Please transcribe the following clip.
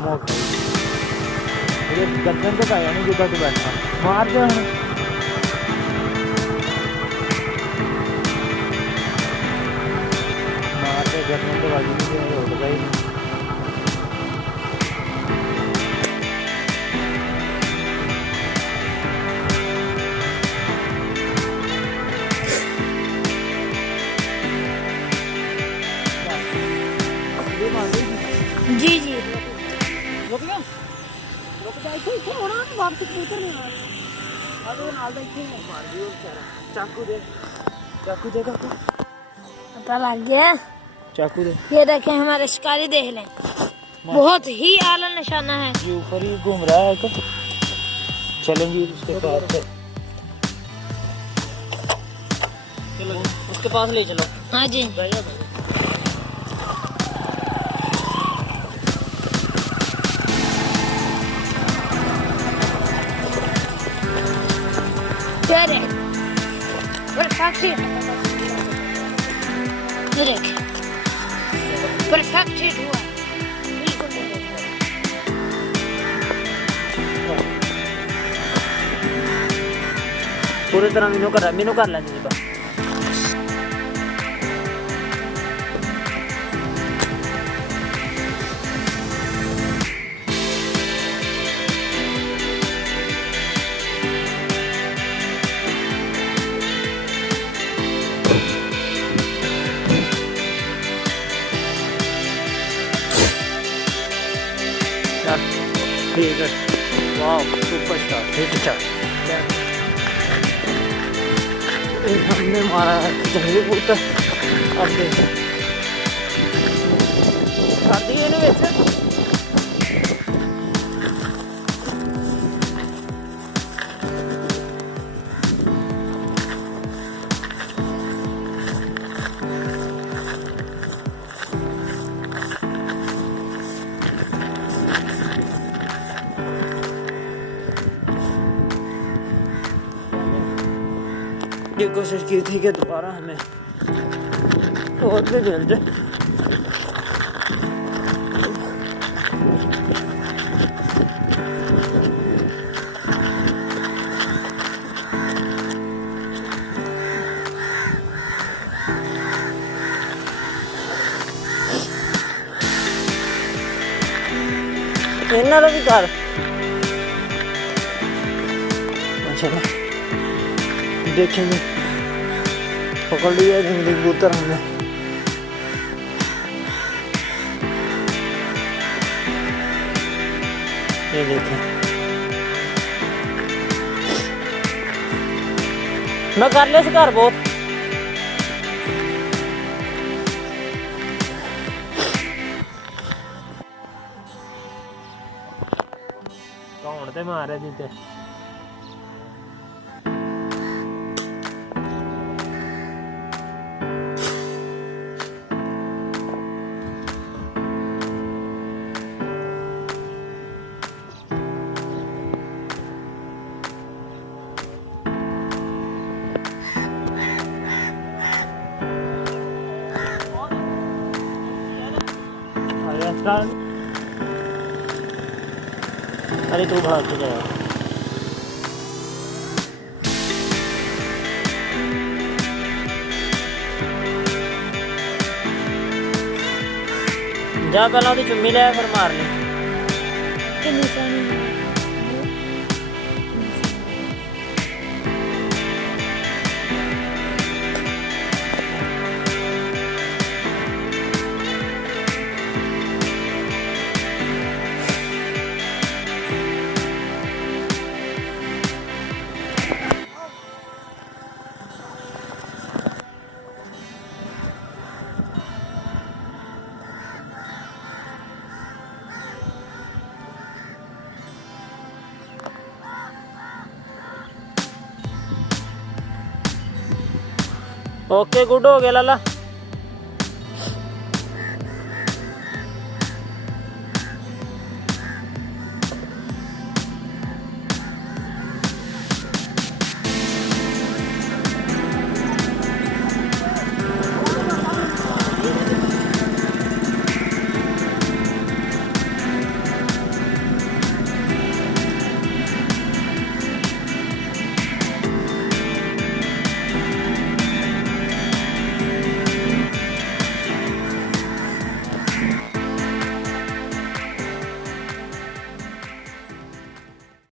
मोमो खाई ये गर्दन तो पाया नहीं जिदा तू बैठा मार दे हम मार दे गर्दन तो बाजी नहीं हो गई जी जी रुक जा ਇੱਥੇ ਹੋਣਾ ਵਾਪਸ ਕਬੂਤਰ ਨਹੀਂ ਆਉਣਾ ਆਦੇ ਨਾਲ ਦਾ ਇੱਥੇ ਮਾਰ ਦਿਓ ਵਿਚਾਰਾ ਚਾਕੂ ਦੇ काकू पता लग गया चाकू दे ये देखें हमारे शिकारी देख लें बहुत ही आला निशाना है ये ऊपर ही घूम रहा है चलेंगे उसके पास चलो उसके पास ले चलो हाँ जी परफेक्ट हिट हुआ बिल्कुल पूरी तरह मैनू कर लेंगे जी ठीक है वाह सुपरस्टार हिट शॉट हमने मारा है जंगली कबूतर अब देख कर दिए इन्हें वैसे ये कोशिश की थी कि दोबारा हमें और भी मिल जाए इन्ना भी कर चलो देखेंगे पकड़ लिया जंगली कबूतर हमने ये देखें मैं कर ले शिकार बहुत कौन ते मारे दीते अरे तू भाग के जाओ जा पहला ओदी चुम्मी ले फिर मार ले ओके गुड हो गया लाला।